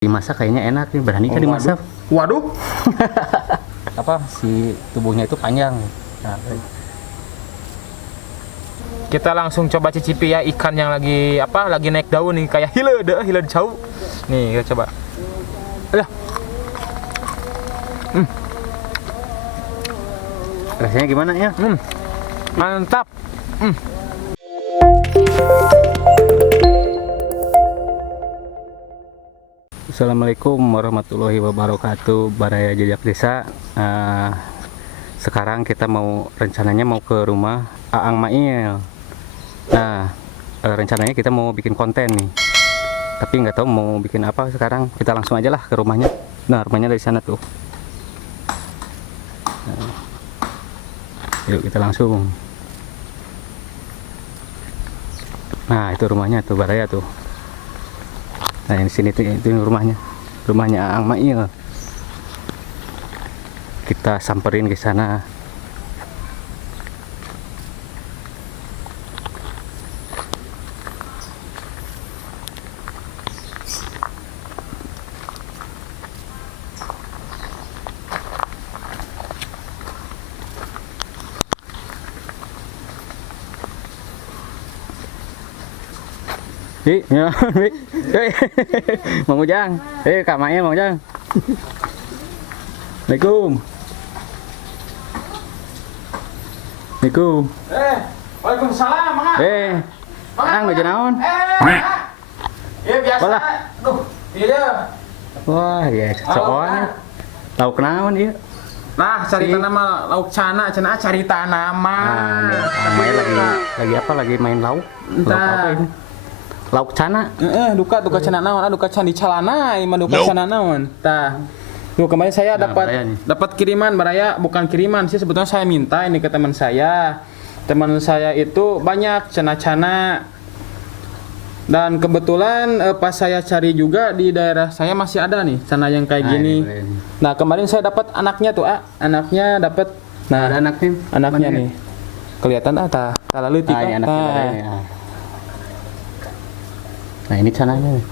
Dimasak kayaknya enak nih, berani kan dimasak? Waduh. Apa si tubuhnya itu panjang. Nah, Kita langsung coba cicipi ya ikan yang lagi lagi naik daun nih, kayak hileud jauh. Nih, kita coba. Alah. rasanya gimana ya? Mantap. Assalamualaikum warahmatullahi wabarakatuh. Baraya Jejak Desa. Sekarang kita rencananya mau ke rumah Aang Mail. Nah, rencananya kita mau bikin konten nih, tapi nggak tahu mau bikin apa sekarang. Kita langsung aja lah ke rumahnya. Nah, rumahnya dari sana tuh. Yuk kita langsung. Nah, itu rumahnya tuh, Baraya tuh. Nah, yang di sini tuh itu rumahnya Aang Mail. Kita samperin ke sana. Ya, Mang Ujang. Kak Mail, Mang Ujang. Assalamualaikum. Assalamualaikum. Waalaikumsalam, Mang. Aang udah naon? Iya biasa. Walah. Duh, iya. Wah, ya, soalnya lauk naon ieu? Nah, carita nama lauk cana carita nama. Nah, Aang Mail lagi apa? Lagi main lauk. Lauk apa ini? Lauk cana. Duka cana naon, duka can di calana, mah duka cana naon. Tah. Tuh kemarin saya Nah, dapat kiriman Baraya, bukan kiriman sih sebetulnya, saya minta ini ke teman saya. Teman saya itu banyak cana-cana. Dan kebetulan pas saya cari juga di daerah saya masih ada nih cana yang kayak gini. Nah, kemarin saya dapat anaknya tuh, anaknya dapat. Nah, ada anaknya nih. Kelihatan tah leutik. Ini anaknya Baraya nih. Nah, ini cananya nih.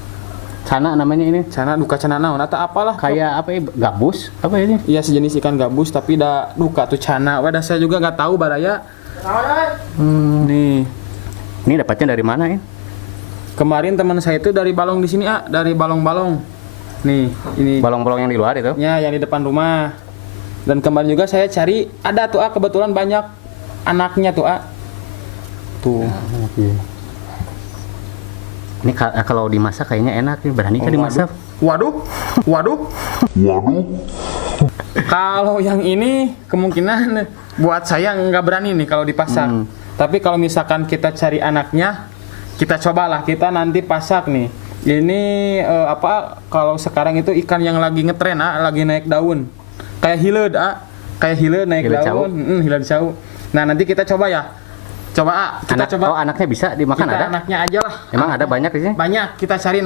Cana namanya ini. Cana duka cana naon atau apalah. Kayak apa ya? Gabus? Apa ini? Iya, sejenis ikan gabus tapi duka tuh cana. Wadah saya juga nggak tahu Baraya. Nih. Ini dapatnya dari mana ya? Kemarin teman saya itu dari balong di sini, dari balong-balong. Nih, ini. Balong-balong yang di luar itu? Ya, yang di depan rumah. Dan kemarin juga saya cari, ada tuh kebetulan banyak anaknya tuh Tuh. Ini kalau dimasak kayaknya enak nih, berani kan dimasak? Waduh. Kalau yang ini kemungkinan buat saya nggak berani nih kalau dipasak. Tapi kalau misalkan kita cari anaknya, kita cobalah, kita nanti pasak nih. Ini kalau sekarang itu ikan yang lagi ngetren, lagi naik daun. Kayak hileud naik daun. Hileud jauh. Nah, nanti kita coba ya. Kita coba. Oh, anaknya bisa dimakan, ada? Anaknya aja lah. Emang ada banyak di sini? Banyak. Kita cari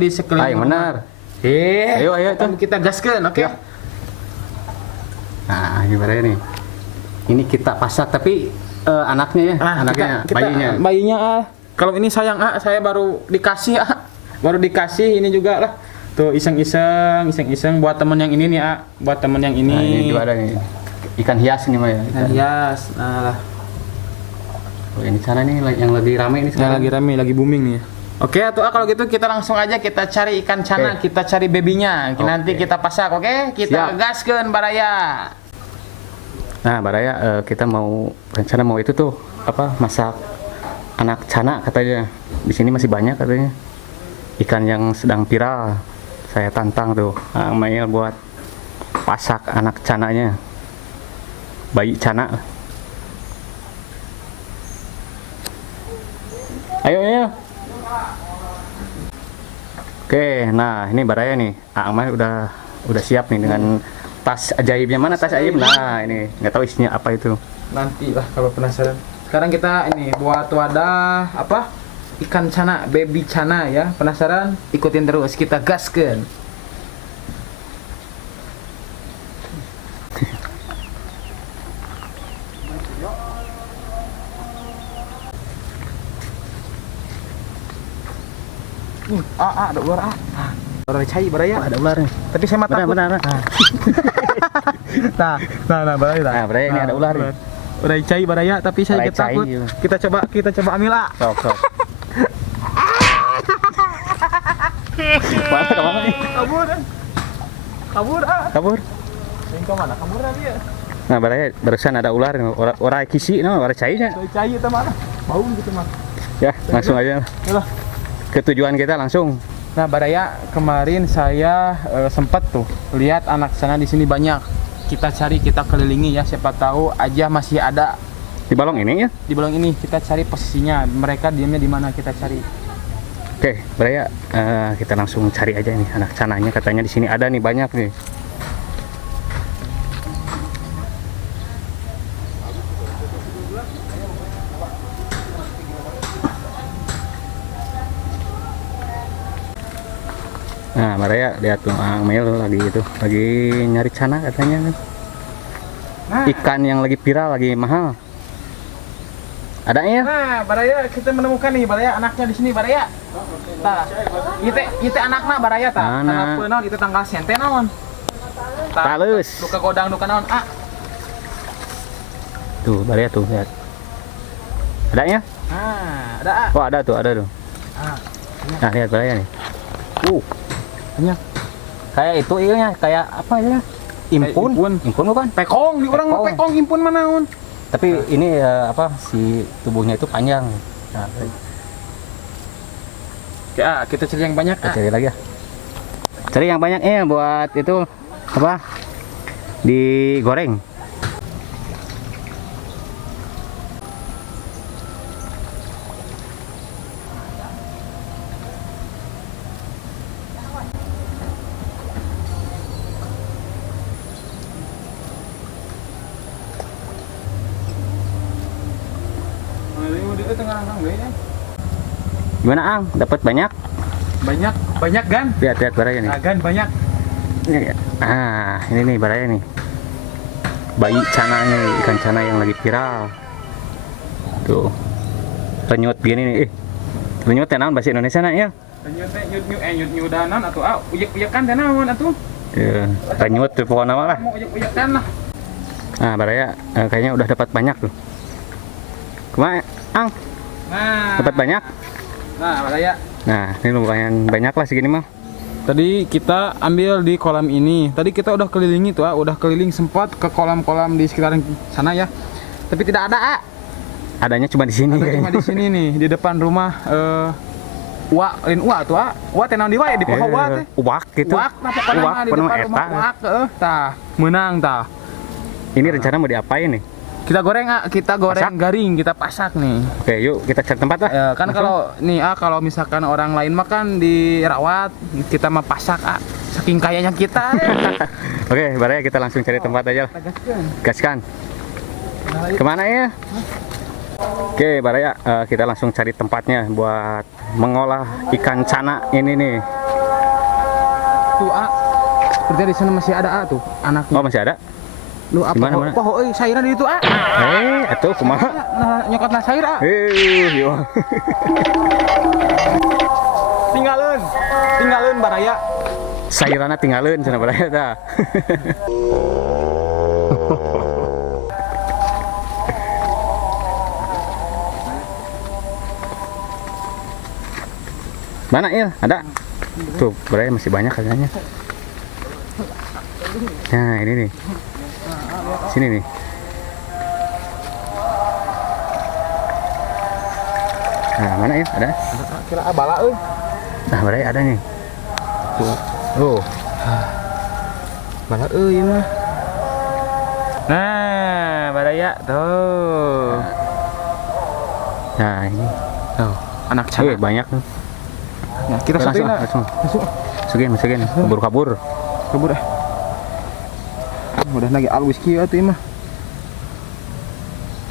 di sekeliling. Yang benar. Ayo Kan kita gaskeun, oke? Ya. Nah, gimana nih? Ini kita pasak tapi anaknya ya, anaknya, bayinya. Kalau ini sayang, saya baru dikasih, baru dikasih ini juga lah. Tuh iseng-iseng buat temen yang ini nih, buat temen yang ini. Nah, ini juga ada nih. Ikan hias ini mah ya. Ikan hias. Nah lah. Oh, ini sana nih yang lagi rame ini sekarang. Lagi rame, lagi booming nih. Oke, kalau gitu kita langsung aja kita cari ikan cana, kita cari babynya. Nanti kita pasak, oke? Kita gaskeun Baraya. Nah, Baraya, kita rencana mau itu tuh masak anak cana katanya. Di sini masih banyak katanya ikan yang sedang viral. Saya tantang tuh Aang Mail buat pasak anak cananya, bayi cana. Ayo. Oke, nah ini Baraya nih. Aang Mail udah siap nih dengan tas ajaibnya. Mana tas ajaib? Nah, ini nggak tahu isinya apa itu. Nanti lah kalau penasaran. Sekarang kita ini buat wadah ikan cana, baby cana ya. Penasaran? Ikutin terus, kita gaskeun. Ada luar Udah cai baraya. Ada ular nih. Tapi saya mah takut. Benar. Nah, baraya. Nah, baraya ini ada ular nih. Udah cai baraya, tapi saya Urai cai, takut. iya. Kita coba ambil ah. Sok. Kemana nih? Kabur ah. Kabur. Yang ke mana? Kabur dia. Nah, baraya barusan ada ular nih. Urai kisi, no, urai cainya. Udah cai itu mana? Bau gitu mah. Ya, langsung aja. Yalah. Ke tujuan kita langsung. Nah, baraya kemarin saya sempat tuh lihat anak sana di sini banyak. Kita cari, kita kelilingi ya, siapa tahu aja masih ada Di balong ini ya. di balong ini. Kita cari posisinya, mereka diamnya di mana, kita cari. Oke, baraya kita langsung cari aja nih anak cananya, katanya di sini ada nih banyak nih. Nah, baraya lihat tuh Mel lagi nyari cana katanya nih. Nah, Ikan yang lagi viral, lagi mahal. Ada ya? nah, baraya kita menemukan nih baraya anaknya di sini baraya. Tah, itu anaknya baraya tah. Mana? Kenapa naon itu tanggal sente naon? Tah, Talus. luka godang luka naon? Ah, Tuh, baraya tuh lihat. Ada ya? nah, ada ah. Oh, ada tuh. Ah, Nah, lihat baraya nih. banyak. Kayak itu iya, kayak apa ya? Impun bukan? Pekong di orang mah Pekong. pekong impun mana naon? Tapi ini apa si tubuhnya itu panjang. Nah, Ya, kita cari yang banyak kita ah. cari lagi ya. Cari yang banyak buat itu apa? Digoreng. Gimana Ang? Dapat banyak? Banyak gan. Lihat baraya nih. Gan banyak. Ini nih baraya nih. Bayi cananya, ikan cana yang lagi viral. Tuh. Renyut gini nih. Renyut teh naon bahasa Indonesia na ya? Nyut danan atau uyek kan teh naon atuh? Renyut tuh pokoknya mah lah. Mau uyek kan lah. Nah, baraya kayaknya udah dapat banyak tuh. Kemana Ang? Nah, Dapat banyak? nah, baraya. Nah, ini lumayan banyak lah segini mah. Tadi kita ambil di kolam ini. Tadi kita udah kelilingi tuh, udah keliling sempat ke kolam-kolam di sekitaran sana ya. Tapi tidak ada, Adanya cuma di sini Ada kayaknya. cuma di sini nih, di depan rumah Uwa tuh, Uwa teh naon di wae di pohon Uwa teh. Uwak gitu. Uwak, nah pokoknya Uwak, mah di penuh depan eta. rumah Uwak, tah, menang tah. Ini rencana mau diapain nih? Kita goreng, kita goreng Pasak? garing, kita pasak nih. Oke, yuk kita cari tempat lah. Ya, kan Langsung. kalau nih kalau misalkan orang lain makan dirawat, kita mah pasak saking kayanya kita. Oke, baraya kita langsung cari tempat aja lah. Gaskan. Kemana ya? Oke, baraya kita langsung cari tempatnya buat mengolah ikan cana ini nih. Tuh seperti di sana masih ada tuh anaknya. Oh, masih ada? Lu apa? Dimana? Wah, sayuran di itu Atuh kumaha? Nah, nyokotna sayur Yo. Tinggalin baraya. Sayuranna tinggalin cenah baraya tah. Mana Il? Ada? Tuh, baraya masih banyak kayaknya. Nah, ini nih. Sini nih. Nah, mana ya? Ada? Kira bala euy. Nah, baraya ada nih. Tuh. Bala euy mah. Nah, baraya tuh. Nah, ini. Tuh. Anak cana. Banyak tuh. Nah, kita Langsung, satuin langsung. Masuk. Masukin. Kabur. Kabur udah lagi al whisky atuh mah.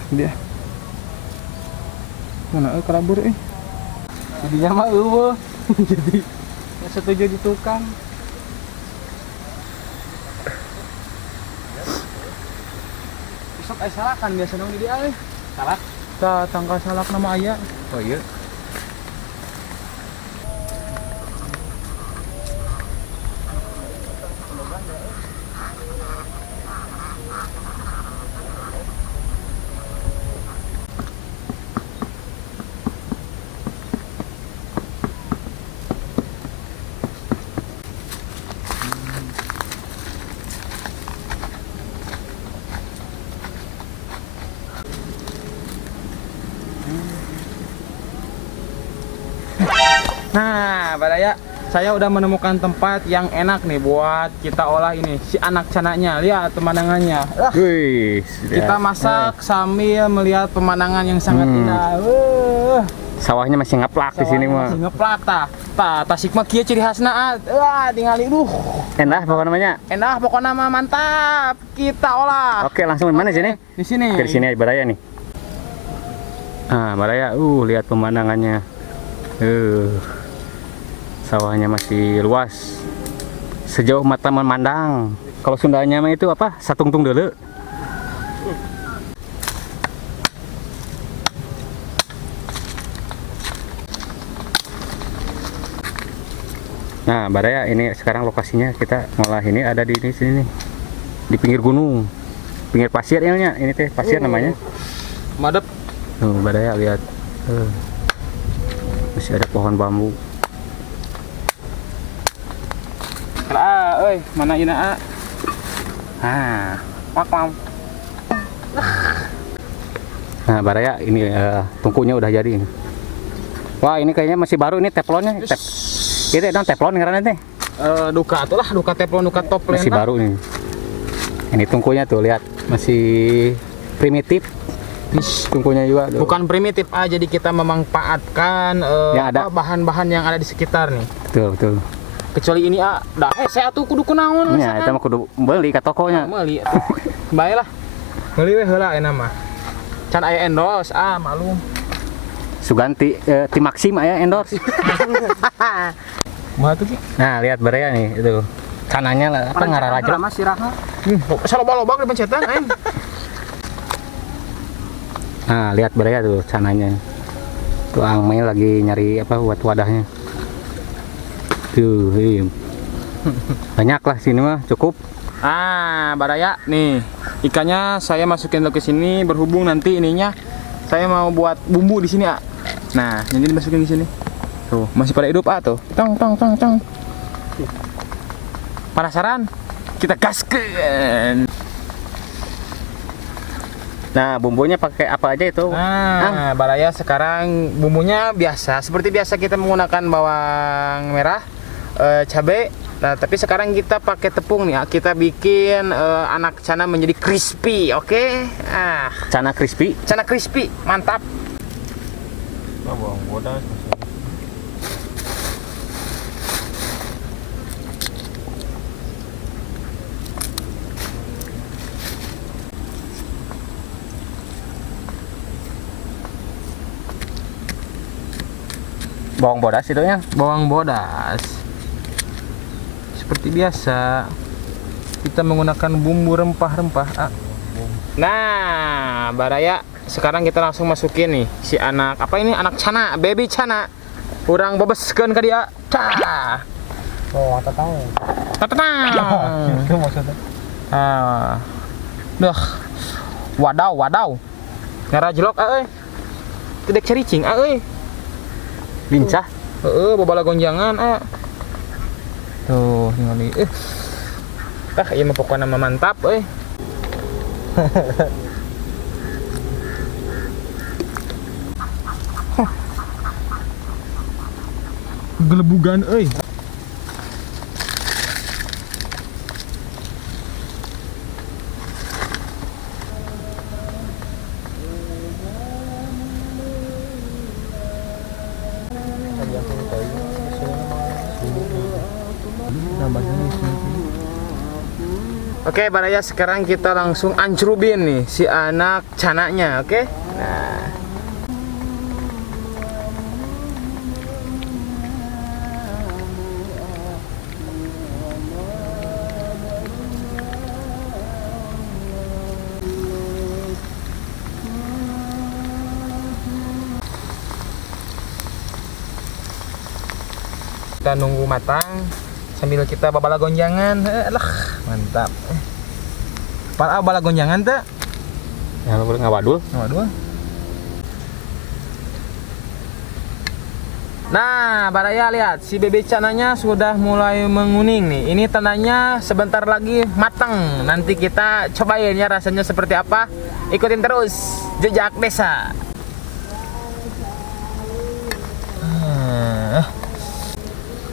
Dia. Mana kabur Jadinya mah eueuh. Jadi setuju di tukang. Besok salakan biasa dong di dia Salak. Tangkal salak nama aya. Oh iya. Nah, Baraya, saya udah menemukan tempat yang enak nih buat kita olah ini si anak cananya. Lihat pemandangannya. Wih, Kita masak sambil melihat pemandangan yang sangat indah. sawahnya masih ngeplak di sini mah. Ngeplak tah. Tah tasik mah kieu ciri khasna. Tingali Enak pokoknya namanya. enak pokoknya mah mantap. Kita olah. Oke, langsung di mana sini? Di sini. Ke sini aja Baraya nih. Ah, Baraya, lihat pemandangannya. Sawahnya masih luas. Sejauh mata memandang. Kalau Sundanya mah itu apa? Satungtung dulu. Nah, Baraya, ini sekarang lokasinya kita ngolah ini ada di sini nih. Di pinggir gunung. Pinggir pasir ini teh, pasir namanya. Madep. Tuh, Baraya lihat. Masih ada pohon bambu. Mana ina Mak. Nah, Baraya, ini tungkunya udah jadi ini. Wah, ini kayaknya masih baru ini teflonnya. Itu dong teflon karena teh. Duka atulah, duka teflon, duka toplen. Masih baru ini. Ini tungkunya tuh lihat masih primitif. Tungkunya juga. Tuh. Bukan primitif jadi kita memanfaatkan yang ada bahan-bahan yang ada di sekitar nih. Betul. Kecuali ini dah saya tuh kudu kunaon. Ya, itu mah kudu beli ke tokonya. Meuli atuh. Bae lah. Meuli we heula euna mah. Can aya endorse malum. Suganti Tim Maxim aya endorse. Mah tuh ki. Nah, lihat Baraya nih itu. Kanannya lah apa ngararajo. Mas sirahna. Saloba-loba dipencetan aing. Nah, lihat Baraya tuh cananya. Tuh Angmei lagi nyari apa buat wadahnya. Tuh, banyak lah sini mah cukup. Baraya nih ikannya saya masukin ke sini berhubung nanti ininya saya mau buat bumbu di sini Nah, jadi dimasukin di sini. Tuh masih pada hidup tuh. Tong. Penasaran? Kita gaskeun. Nah, bumbunya pakai apa aja itu? Baraya sekarang bumbunya biasa, seperti biasa kita menggunakan bawang merah, cabai. Nah, tapi sekarang kita pakai tepung nih. Kita bikin anak cana menjadi crispy, oke? Cana crispy. Cana crispy, mantap. Bawang bodas. Bawang bodas itu ya? Bawang bodas. Seperti biasa kita menggunakan bumbu rempah-rempah. Nah, Baraya, sekarang kita langsung masukin nih si anak apa ini, anak cana, baby cana. Urang bebeskeun ka dia. Tah. Oh, tahu. Itu maksudnya. Duh. Wadaw. Ngarajlok euy. Tidek caricing euy. Lincah. Babala gonjangan Tuh, ningali ieu mah pokona mah mantap euy. Gelebugan euy. Oke, Baraya, sekarang kita langsung ancrubin nih si anak cananya, oke? Nah. Kita nunggu matang sambil kita babala gonjangan. Mantap. Para bala gonjangan teh. Ya, boleh ngawadul. Waduh. Nah, Baraya lihat si bebek cananya sudah mulai menguning nih. Ini tandanya sebentar lagi matang. Nanti kita cobain ya rasanya seperti apa. Ikutin terus Jejak Desa.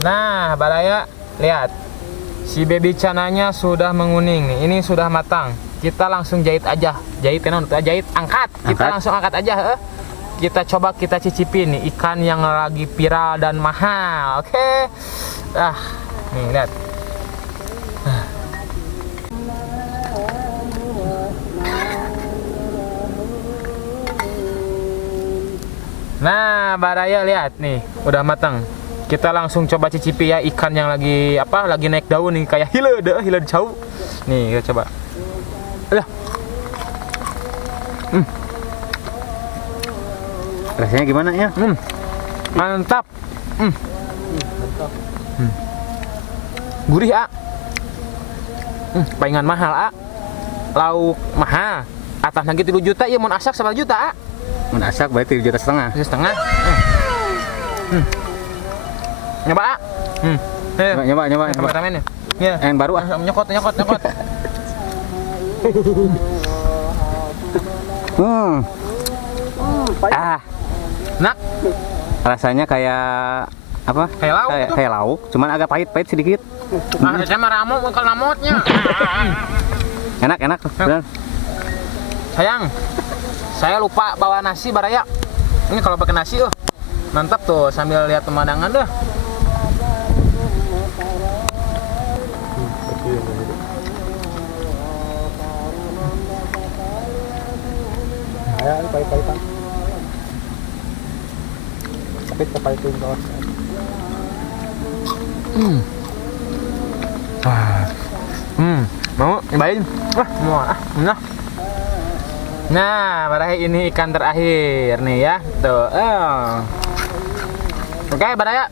Nah, Baraya, lihat. Si baby cananya sudah menguning nih. Ini sudah matang. Kita langsung jahit aja. Jahit non, jahit angkat. Kita Angkat. langsung angkat aja, Kita coba kita cicipin nih ikan yang lagi viral dan mahal. Oke. Nih lihat. Nah, Baraya lihat nih, udah matang. Kita langsung coba cicipi ya ikan yang lagi lagi naik daun nih kayak hileud jauh. Nih, kita coba. Alah. Rasanya gimana ya? Mantap. Gurih, palingan mahal, Lauk mahal. Atas lagi 3 juta, ya mau asak 1 juta, Menasak berarti 3,5 juta. 1,5. Nyoba, Ayo. Nyoba. Kameramen ya. Ya. Yang baru Nyokot. Nak, Rasanya kayak apa? Kayak lauk itu. Kayak lauk, cuman agak pahit sedikit. saya mah ramut bukan lamotnya. Enak, bener. Sayang, saya lupa bawa nasi, Baraya. Ini kalau pakai nasi, mantap tuh sambil lihat pemandangan dah. Ayan, pahit-pahitan. Sakit kapahitin ko. Mau nyobain? Mau Nah, Baraya ini ikan terakhir nih ya. Tuh. Oke, Baraya.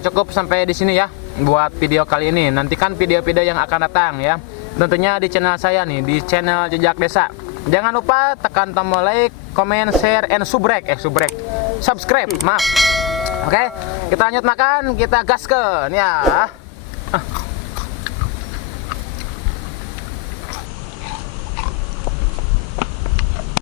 Cukup sampai di sini ya buat video kali ini. Nantikan video-video yang akan datang ya. Tentunya di channel saya nih, di channel Jejak Desa. Jangan lupa tekan tombol like, comment, share, and subscribe. Maaf. Oke, kita lanjut makan, kita gaskeun ya.